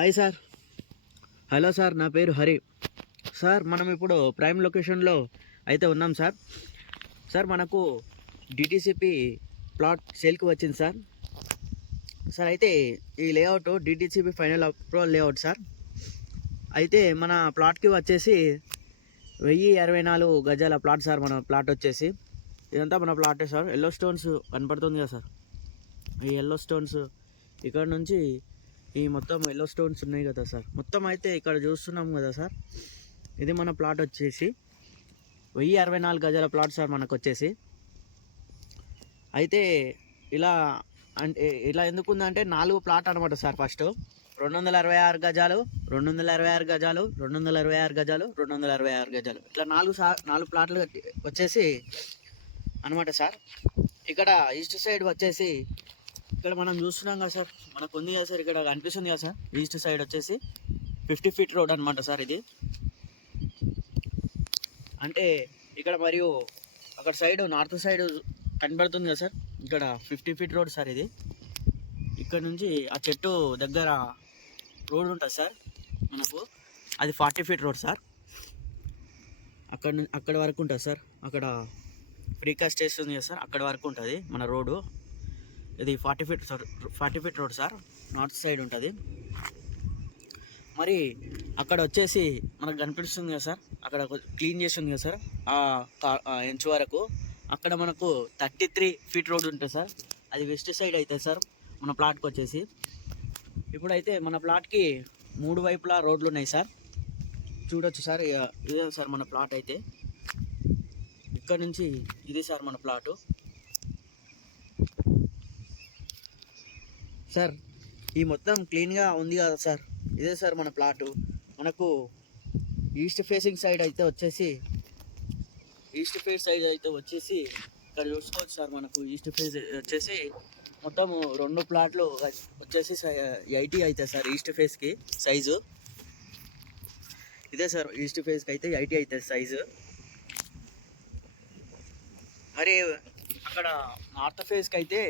Hi sir. Hello sir, నా పేరు Hari. Sir మనం ఇప్పుడు ప్రైమ్ లొకేషన్లో అయితే ఉన్నాం సార్. సార్ మనకు డిటీసీపీ ప్లాట్ సేల్కి వచ్చింది సార్. సార్ అయితే ఈ layout DTCP final approval layout sir. అయితే మన ప్లాట్కి వచ్చేసి 1024 గజాల ప్లాట్ సార్. మన ప్లాట్ వచ్చేసి ఇదంతా మన ప్లాటే సార్. ఎల్లో స్టోన్స్ కనపడుతుంది కదా సార్. ఈ ఎల్లో స్టోన్స్ ఇక్కడ నుంచి ఈ మొత్తం ఎల్లో స్టోన్స్ ఉన్నాయి కదా సార్. మొత్తం అయితే ఇక్కడ చూస్తున్నాం కదా సార్. ఇది మన ప్లాట్ వచ్చేసి 1064 గజాల ప్లాట్ సార్ మనకు వచ్చేసి. అయితే ఇలా అంటే ఇలా ఎందుకుందంటే 4 ప్లాట్ అనమాట సార్. ఫస్ట్ 266 గజాలు, 266 గజాలు, 266 గజాలు, 266 గజాలు, ఇట్లా 4 ప్లాట్లు వచ్చేసి అనమాట సార్. ఇక్కడ ఈస్ట్ సైడ్ వచ్చేసి ఇక్కడ మనం చూస్తున్నాం కదా సార్. మనకు ఉంది కదా సార్, ఇక్కడ కనిపిస్తుంది కదా సార్. ఈస్ట్ సైడ్ వచ్చేసి 50 ఫీట్ రోడ్ అనమాట సార్ ఇది. అంటే ఇక్కడ మరియు అక్కడ సైడ్ నార్త్ సైడ్ కనబడుతుంది కదా సార్. ఇక్కడ 50 ఫీట్ రోడ్ సార్ ఇది. ఇక్కడ నుంచి ఆ చెట్టు దగ్గర రోడ్ ఉంటుంది సార్ మనకు, అది 40 ఫీట్ రోడ్ సార్. అక్కడ వరకు ఉంటుంది సార్. అక్కడ ఫ్రీకాస్ట్ చేస్తుంది కదా సార్, అక్కడ వరకు ఉంటుంది మన రోడ్డు. ఇది 40 feet road sir, north side ఉంటుంది. మరి అక్కడ వచ్చేసి మనకు కనిపిస్తుంది కదా సార్, అక్కడ క్లీన్ చేస్తుంది కదా సార్ ఆ ఎంచు వరకు. అక్కడ మనకు 33 ఫీట్ రోడ్ ఉంటుంది సార్. అది వెస్ట్ సైడ్ అవుతుంది సార్ మన ప్లాట్కి వచ్చేసి. ఇప్పుడైతే మన ప్లాట్కి 3 వైపులా రోడ్లు ఉన్నాయి సార్. చూడొచ్చు సార్. ఇదే సార్ మన ప్లాట్ అయితే. ఇక్కడ నుంచి ఇది సార్ మన ప్లాటు సార్. ఈ మొత్తం క్లీన్గా ఉంది కదా సార్. ఇదే సార్ మన ప్లాటు. మనకు ఈస్ట్ ఫేసింగ్ సైడ్ అయితే వచ్చేసి ఇక్కడ చూసుకోవచ్చు సార్. మనకు ఈస్ట్ ఫేస్ వచ్చేసి మొత్తం 2 ప్లాట్లు వచ్చేసి 80 అవుతాయి సార్ ఈస్ట్ ఫేస్కి సైజు. ఇదే సార్ ఈస్ట్ ఫేస్కి అయితే 80 అవుతుంది సైజు. మరి అక్కడ నార్త్ ఫేస్కి అయితే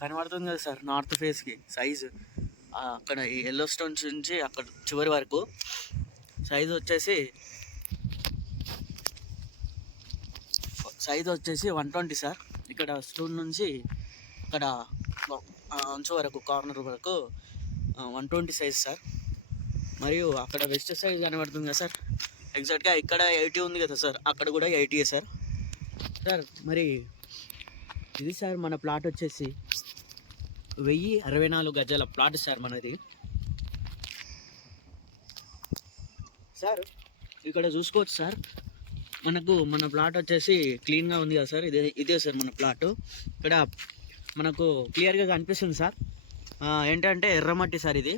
కనబడుతుంది కదా సార్. నార్త్ ఫేస్కి సైజు అక్కడ ఈ ఎల్లో స్టోన్స్ నుంచి అక్కడ చివరి వరకు సైజు వచ్చేసి 120 సార్. ఇక్కడ స్టోన్ నుంచి అక్కడ అంచు వరకు, కార్నర్ వరకు 120 సైజ్ సార్. మరియు అక్కడ వెస్ట్ సైజ్ కనబడుతుంది కదా సార్. ఎగ్జాక్ట్గా ఇక్కడ 80 ఉంది కదా సార్, అక్కడ కూడా 80 సార్. సార్ మరి ఇది సార్ మన ప్లాట్ వచ్చేసి 1064 గజాల ప్లాట్ సార్ మనది. సార్ ఇక్కడ చూసుకోవచ్చు సార్. మన ప్లాట్ వచ్చేసి క్లీన్గా ఉంది కదా సార్. ఇదే సార్ మన ప్లాటు. ఇక్కడ మనకు క్లియర్గా కనిపిస్తుంది సార్. ఏంటంటే ఎర్రమట్టి సార్ ఇది.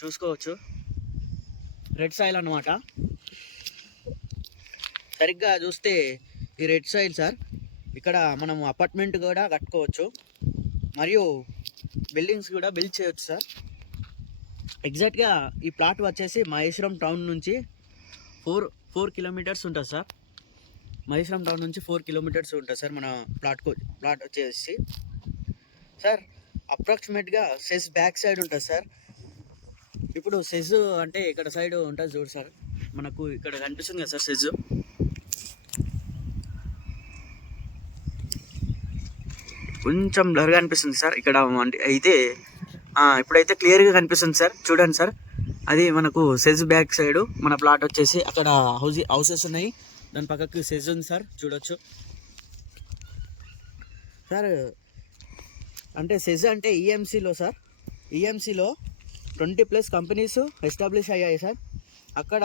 చూసుకోవచ్చు, రెడ్ సాయిల్ అన్నమాట. సరిగ్గా చూస్తే ఈ రెడ్ సాయిల్ సార్. ఇక్కడ మనం అపార్ట్మెంట్ కూడా కట్టుకోవచ్చు, మరియు బిల్డింగ్స్ కూడా బిల్డ్ చేయవచ్చు సార్. ఎగ్జాక్ట్గా ఈ ప్లాట్ వచ్చేసి మహేశ్వరం టౌన్ నుంచి 4 కిలోమీటర్స్ ఉంటుంది సార్. మహేశ్వరం టౌన్ నుంచి 4 కిలోమీటర్స్ ఉంటుంది సార్ మన ప్లాట్ వచ్చేసి సార్. అప్రాక్సిమేట్గా సెజ్ బ్యాక్ సైడ్ ఉంటుంది సార్. ఇప్పుడు సెజ్ అంటే ఇక్కడ సైడ్ ఉంటుంది చూడు సార్. మనకు ఇక్కడ కనిపిస్తుంది కదా సార్ సెజ్. కొంచెం బ్లర్గా అనిపిస్తుంది సార్ ఇక్కడ. అంటే అయితే ఇప్పుడైతే క్లియర్గా కనిపిస్తుంది సార్. చూడండి సార్, అది మనకు సెజ్ బ్యాక్ సైడ్ మన ప్లాట్ వచ్చేసి. అక్కడ హౌసెస్ ఉన్నాయి, దాని పక్కకి సెజ్ ఉంది సార్. చూడొచ్చు సార్. అంటే సెజ్ అంటే ఈఎంసీలో సార్. ఈఎంసీలో 20+ కంపెనీస్ ఎస్టాబ్లిష్ అయ్యాయి సార్. అక్కడ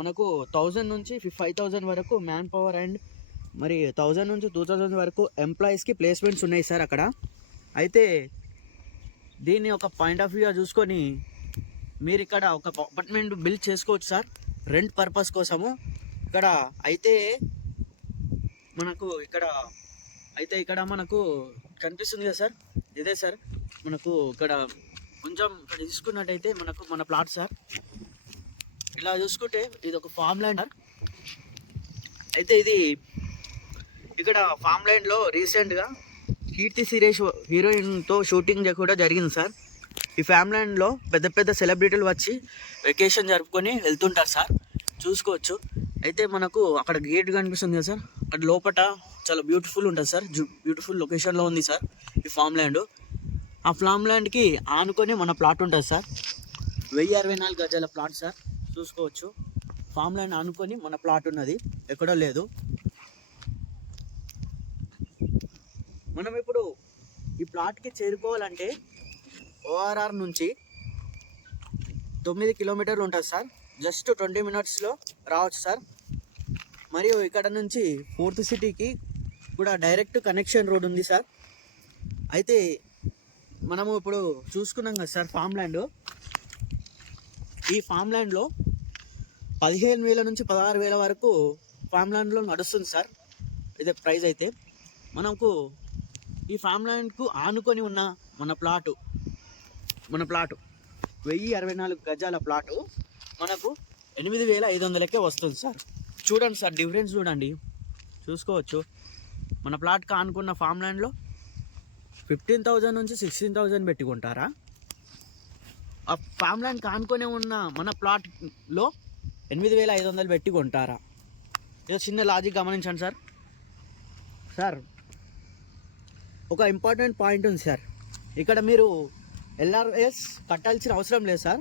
మనకు 1000 నుంచి 5000 వరకు మ్యాన్ పవర్ అండ్ మరి 1000 నుంచి 2000 వరకు ఎంప్లాయీస్కి ప్లేస్మెంట్స్ ఉన్నాయి సార్ అక్కడ. అయితే దీన్ని ఒక పాయింట్ ఆఫ్ వ్యూగా చూసుకొని మీరు ఇక్కడ ఒక అపార్ట్మెంట్ బిల్డ్ చేసుకోవచ్చు సార్, రెంట్ పర్పస్ కోసము. ఇక్కడ అయితే మనకు కనిపిస్తుంది కదా సార్. ఇదే సార్ మనకు ఇక్కడ కొంచెం ఇక్కడ చూసుకున్నట్టయితే మనకు మన ప్లాట్ సార్. ఇలా చూసుకుంటే ఇది ఒక ఫామ్ ల్యాండ్ సార్. అయితే ఇది ఇక్కడ ఫామ్ ల్యాండ్లో రీసెంట్గా కీర్తి సురేష్ హీరోయిన్తో షూటింగ్ కూడా జరిగింది సార్. ఈ ఫామ్ ల్యాండ్లో పెద్ద పెద్ద సెలబ్రిటీలు వచ్చి వెకేషన్ జరుపుకొని వెళ్తుంటారు సార్, చూసుకోవచ్చు. అయితే మనకు అక్కడ గేట్ కనిపిస్తుంది కదా సార్, అక్కడ లోపల చాలా బ్యూటిఫుల్ ఉంటుంది సార్, బ్యూటిఫుల్ లొకేషన్లో ఉంది సార్ ఈ ఫామ్ ల్యాండ్. ఆ ఫామ్ ల్యాండ్కి ఆనుకొని మన ప్లాట్ ఉంటుంది సార్, 1064 గజాల ప్లాట్ సార్, చూసుకోవచ్చు. ఫామ్ ల్యాండ్ ఆనుకొని మన ప్లాట్ ఉన్నది, ఎక్కడో లేదు. మనం ఇప్పుడు ఈ ప్లాట్కి చేరుకోవాలంటే ఓఆర్ఆర్ నుంచి 9 కిలోమీటర్లు ఉంటుంది సార్, జస్ట్ 20 మినిట్స్లో రావచ్చు సార్. మరియు ఇక్కడ నుంచి 4th సిటీకి కూడా డైరెక్ట్ కనెక్షన్ రోడ్ ఉంది సార్. అయితే మనము ఇప్పుడు చూసుకున్నాం కదా సార్ ఫామ్ ల్యాండ్. ఈ ఫామ్ ల్యాండ్లో 15,000 నుంచి 16,000 వరకు ఫామ్ ల్యాండ్లో నడుస్తుంది సార్ ఇదే ప్రైస్. అయితే మనకు ఈ ఫామ్ ల్యాండ్కు ఆనుకొని ఉన్న మన ప్లాటు 1064 గజాల ప్లాటు మనకు 8,500కే వస్తుంది సార్. చూడండి సార్, డిఫరెన్స్ చూడండి, చూసుకోవచ్చు. మన ప్లాట్కి ఆనుకున్న ఫామ్ ల్యాండ్లో 15,000 నుంచి 16,000 పెట్టుకుంటారా? ఆ ఫామ్ ల్యాండ్కి ఆనుకొని ఉన్న మన ప్లాట్లో 8,500 పెట్టి కొంటారా? ఏదో చిన్న లాజిక్ గమనించండి సార్. సార్ ఒక ఇంపార్టెంట్ పాయింట్ ఉంది సార్, ఇక్కడ మీరు ఎల్ఆర్ఎస్ కట్టాల్సిన అవసరం లేదు సార్.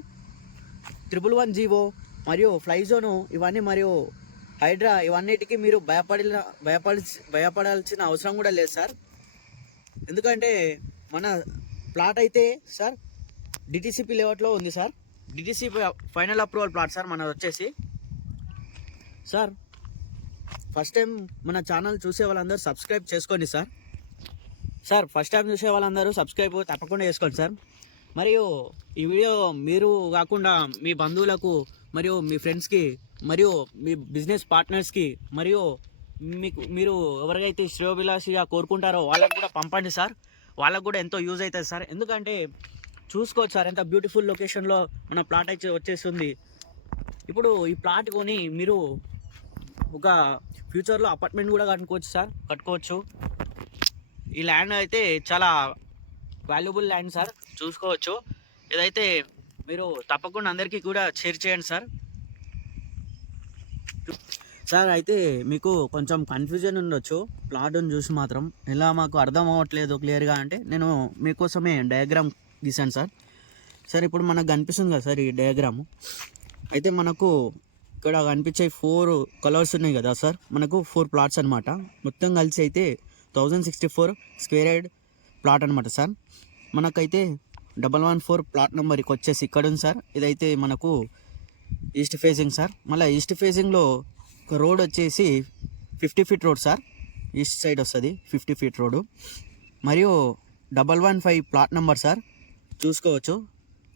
111 జీవో మరియు ఫ్లై జోను ఇవన్నీ మరియు హైడ్రా ఇవన్నిటికీ మీరు భయపడాల్సిన అవసరం కూడా లేదు సార్. ఎందుకంటే మన ప్లాట్ అయితే సార్ డిటీసీపీ లేఅవుట్లో ఉంది sir, DTCP final approval plot sir మనది వచ్చేసి. సార్ ఫస్ట్ టైం మన ఛానల్ చూసే వాళ్ళందరూ సబ్స్క్రైబ్ చేసుకోండి సార్. ఫస్ట్ టైం చూసే వాళ్ళందరూ సబ్స్క్రైబ్ తప్పకుండా చేసుకోండి సార్. మరియు ఈ వీడియో మీరు కాకుండా మీ బంధువులకు మరియు మీ ఫ్రెండ్స్కి మరియు మీ బిజినెస్ పార్ట్నర్స్కి మరియు మీరు ఎవరికైతే శ్రేయోభిలాషిగా కోరుకుంటారో వాళ్ళకు కూడా పంపండి సార్, వాళ్ళకు కూడా ఎంతో యూజ్ అవుతుంది సార్. ఎందుకంటే చూసుకోవచ్చు సార్ ఎంత బ్యూటిఫుల్ లొకేషన్లో మన ప్లాట్ అయితే వచ్చేస్తుంది. ఇప్పుడు ఈ ప్లాట్ కొని మీరు ఒక ఫ్యూచర్లో అపార్ట్మెంట్ కూడా కట్టుకోవచ్చు. ఈ ల్యాండ్ అయితే చాలా వాల్యుబుల్ ల్యాండ్ సార్, చూసుకోవచ్చు. ఇదైతే మీరు తప్పకుండా అందరికీ కూడా షేర్ చేయండి సార్. అయితే మీకు కొంచెం కన్ఫ్యూజన్ ఉండొచ్చు ప్లాట్ని చూసి మాత్రం, ఇలా మాకు అర్థం అవ్వట్లేదు క్లియర్గా అంటే నేను మీకోసమే డయాగ్రామ్ గీసాను సార్. ఇప్పుడు మనకు కనిపిస్తుంది కదా సార్ ఈ డయాగ్రాము. అయితే మనకు ఇక్కడ కనిపించే 4 కలర్స్ ఉన్నాయి కదా సార్, మనకు 4 ప్లాట్స్ అనమాట. మొత్తం కలిసి అయితే 1064 స్క్వేర్ యార్డ్ ప్లాట్ అనమాట సార్. మనకైతే 114 ప్లాట్ నెంబర్కి వచ్చేసి ఇక్కడ ఉంది సార్. ఇదైతే మనకు ఈస్ట్ ఫేసింగ్ సార్. మళ్ళీ ఈస్ట్ ఫేసింగ్లో ఒక రోడ్ వచ్చేసి 50 feet road sir, east side వస్తుంది 50 ఫీట్ రోడ్డు. మరియు 115 ప్లాట్ నెంబర్ సార్, చూసుకోవచ్చు.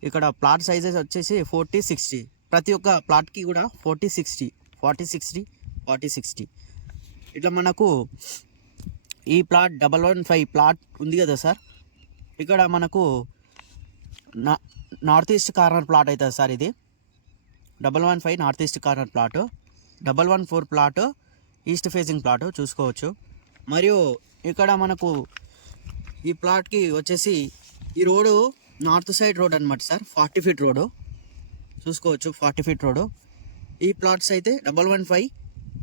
ఇక్కడ ప్లాట్ సైజెస్ వచ్చేసి 40-60, ప్రతి ఒక్క ప్లాట్కి కూడా 40-60 ఇట్లా మనకు ఈ ప్లాట్ 115 ప్లాట్ ఉంది కదా సార్. ఇక్కడ మనకు నార్త్ ఈస్ట్ కార్నర్ ప్లాట్ అవుతుంది సార్. ఇది 115 north east corner plot, 114 plot east facing plot, చూసుకోవచ్చు. మరియు ఇక్కడ మనకు ఈ ప్లాట్కి వచ్చేసి ఈ రోడ్డు నార్త్ సైడ్ రోడ్ అనమాట సార్, 40 ఫీట్ రోడ్డు, చూసుకోవచ్చు 40 ఫీట్ రోడ్డు. ఈ ప్లాట్స్ అయితే 115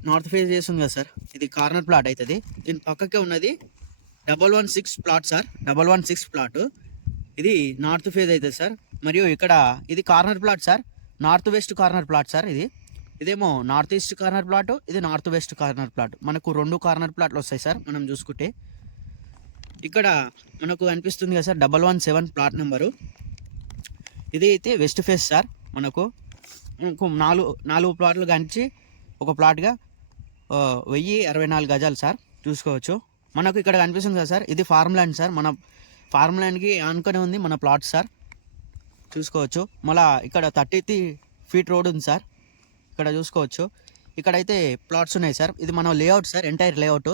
నార్త్ ఫేస్ చేస్తుంది కదా సార్, ఇది కార్నర్ ప్లాట్ అవుతుంది. దీని పక్కకే ఉన్నది 116 ప్లాట్ సార్, 116 ప్లాట్, ఇది నార్త్ ఫేజ్ అవుతుంది సార్. మరియు ఇక్కడ ఇది corner plot sir, north west corner plot sir. ఇదేమో నార్త్ ఈస్ట్ కార్నర్ ప్లాట్, ఇది నార్త్ వెస్ట్ కార్నర్ ప్లాట్. మనకు 2 కార్నర్ ప్లాట్లు వస్తాయి సార్ మనం చూసుకుంటే. ఇక్కడ మనకు కనిపిస్తుంది కదా సార్ 117 ప్లాట్ నెంబరు. ఇది అయితే వెస్ట్ ఫేస్ సార్. మనకు 4 ప్లాట్లు కంచి ఒక ప్లాట్గా 1064 గజాలు సార్, చూసుకోవచ్చు. మనకు ఇక్కడ కనిపిస్తుంది కదా సార్, ఇది ఫార్మ్ ల్యాండ్ సార్. మన ఫార్మ్ ల్యాండ్కి ఆనుకొని ఉంది మన ప్లాట్ సార్, చూసుకోవచ్చు. మళ్ళీ ఇక్కడ 30 ఫీట్ రోడ్ ఉంది సార్, ఇక్కడ చూసుకోవచ్చు. ఇక్కడైతే ప్లాట్స్ ఉన్నాయి సార్. ఇది మన లేఅవుట్ సార్, ఎంటైర్ లేఅవుట్.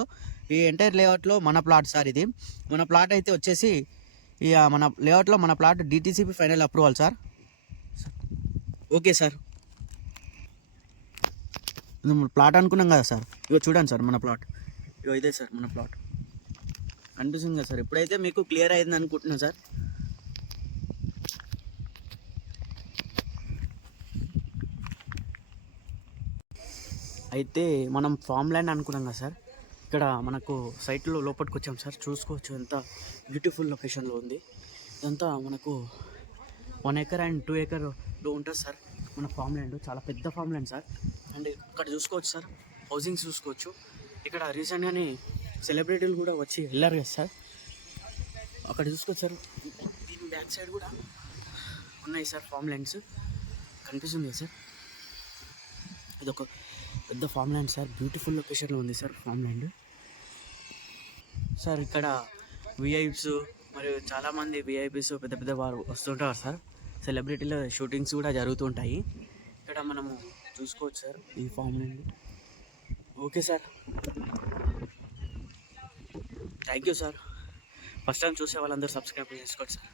ఈ ఎంటైర్ లేఅవుట్లో మన ప్లాట్ సార్. ఇది మన ప్లాట్ అయితే వచ్చేసి ఇక మన లేఅవుట్లో మన plot DTCP final approval sir. Okay sir, ఇది మన ప్లాట్ అనుకున్నాం కదా సార్. ఇగో చూడండి సార్ మన ప్లాట్, ఇగో ఇదే సార్ మన ప్లాట్, అనిపిస్తుంది కదా సార్. ఇప్పుడైతే మీకు క్లియర్ అయింది అనుకుంటున్నాను సార్. అయితే మనం ఫామ్ ల్యాండ్ అనుకున్నాం కదా సార్, ఇక్కడ మనకు సైట్లో లోపలికి వచ్చాం సార్. చూసుకోవచ్చు ఎంత బ్యూటిఫుల్ లొకేషన్లో ఉంది. ఇదంతా మనకు 1 acre అండ్ 2 acre ఉంటుంది సార్ మన ఫామ్ ల్యాండ్. చాలా పెద్ద ఫామ్ ల్యాండ్ సార్. అండ్ ఇక్కడ చూసుకోవచ్చు సార్, హౌసింగ్స్ చూసుకోవచ్చు. ఇక్కడ రీసెంట్గానే సెలబ్రిటీలు కూడా వచ్చి వెళ్ళారు కదా సార్. అక్కడ చూసుకోవచ్చు సార్, దీని బ్యాక్ సైడ్ కూడా ఉన్నాయి సార్ ఫామ్ ల్యాండ్స్. కనిపిస్తుంది కదా సార్, ఇది ఒక పెద్ద ఫామ్ ల్యాండ్ సార్. బ్యూటిఫుల్ లొకేషన్లో ఉంది సార్ ఫామ్ ల్యాండ్ సార్. ఇక్కడ విఐప్స్ మరియు చాలామంది విఐపీస్ పెద్ద పెద్ద వారు వస్తుంటారు సార్. సెలబ్రిటీల షూటింగ్స్ కూడా జరుగుతుంటాయి ఇక్కడ. మనము చూసుకోవచ్చు సార్ ఈ farm land. Okay sir, thank you sir. First time చూసే వాళ్ళందరూ సబ్స్క్రైబ్ చేసుకోండి సార్.